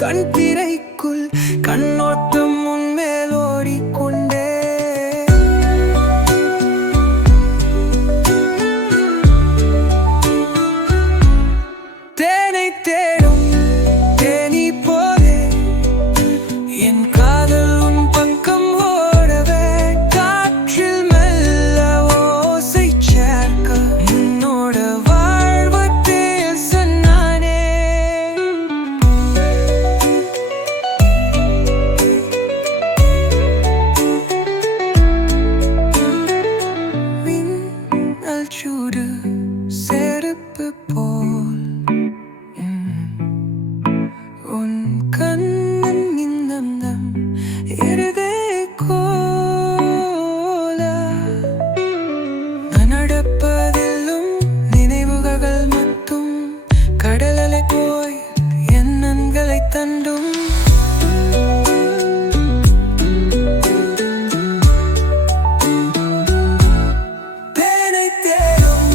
கண் திரைக்குள் கண்ணோட்டம் உன்மேல் ஓடிக்கொண்டே தேனை தேடும் தேனி போலே என் காதல் உன் பக்கம் ஓடவே காற்றில் மெல்ல ஓசை சேர்க்க உன்னோட வாழ்வு பேச நானே மின்னல் சூடு செருப்பு போல் உன் கண்ணன் நின்னந்தம் இருதே கோல நடப்பதிலும் நினைவுகள் மட்டும் கடலலை போய் எண்ணங்களை தண்டும் தேனை தேடும்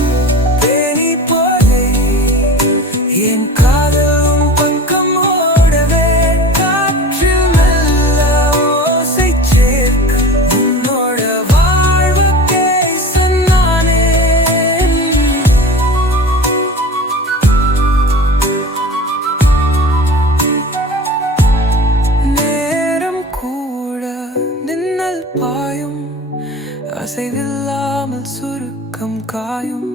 தேனி போலே என் காதலும் பக்கம் ஓடவே காற்றில் மெல்ல ஓசை சேர்க்க உன்னோட வாழ்வு பேச நானே நேரம் கூட நின்னல் பாயும் அசைவில்லாமல் சுருக்கம் காயும்